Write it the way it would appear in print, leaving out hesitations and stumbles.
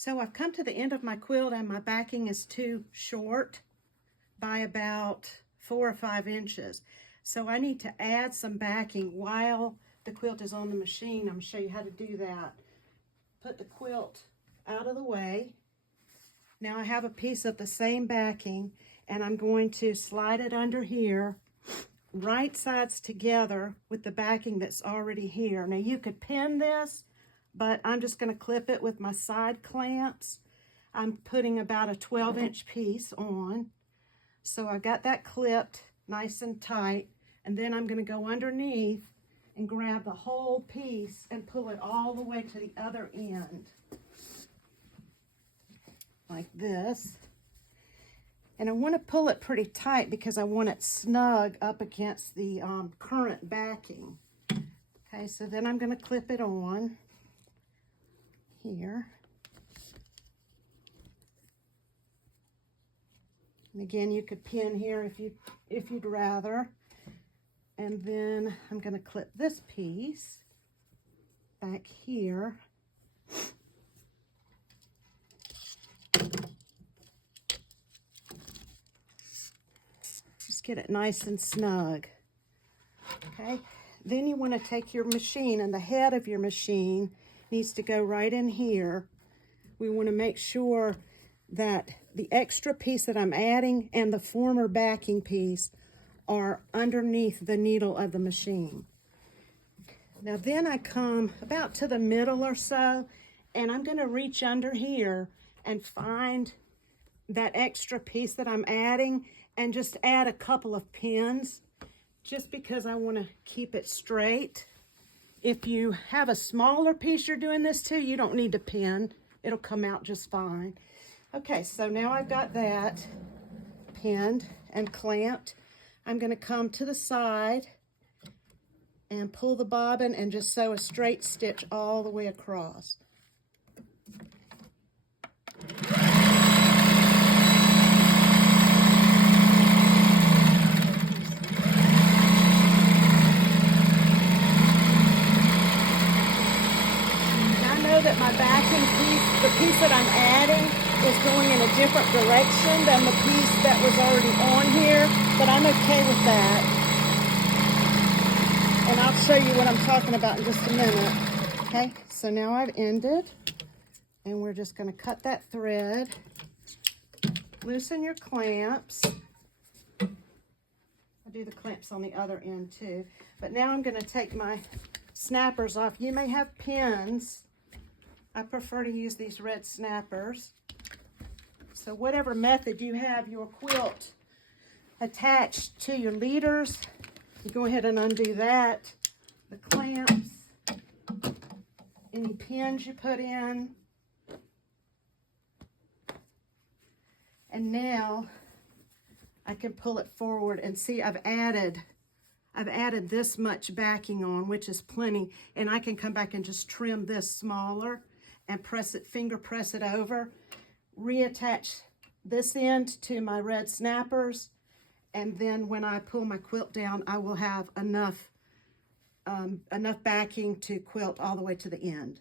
So I've come to the end of my quilt and my backing is too short by about 4 or 5 inches. So I need to add some backing while the quilt is on the machine. I'm going to show you how to do that. Put the quilt out of the way. Now I have a piece of the same backing and I'm going to slide it under here, right sides together with the backing that's already here. Now you could pin this, but I'm just going to clip it with my side clamps. I'm putting about a 12-inch piece on. So I got that clipped nice and tight, and then I'm going to go underneath and grab the whole piece and pull it all the way to the other end. Like this. And I want to pull it pretty tight because I want it snug up against the current backing. Okay, so then I'm going to clip it on here. And again, you could pin here if you'd rather. And then I'm going to clip this piece back here. Just get it nice and snug. Okay, then you want to take your machine, and the head of your machine needs to go right in here. We want to make sure that the extra piece that I'm adding and the former backing piece are underneath the needle of the machine. Now then I come about to the middle or so, and I'm going to reach under here and find that extra piece that I'm adding and just add a couple of pins just because I want to keep it straight. If you have a smaller piece you're doing this to, you don't need to pin. It'll come out just fine. Okay, so now I've got that pinned and clamped. I'm going to come to the side and pull the bobbin and just sew a straight stitch all the way across. That my backing piece, the piece that I'm adding, is going in a different direction than the piece that was already on here, but I'm okay with that. And I'll show you what I'm talking about in just a minute. Okay, so now I've ended, and we're just going to cut that thread, loosen your clamps. I'll do the clamps on the other end too. But now I'm going to take my snappers off. You may have pins. I prefer to use these red snappers. So whatever method you have your quilt attached to your leaders, you go ahead and undo that. The clamps, any pins you put in. And now I can pull it forward and see I've added this much backing on, which is plenty, and I can come back and just trim this smaller and press it, finger press it over, reattach this end to my red snappers, and then when I pull my quilt down, I will have enough backing to quilt all the way to the end.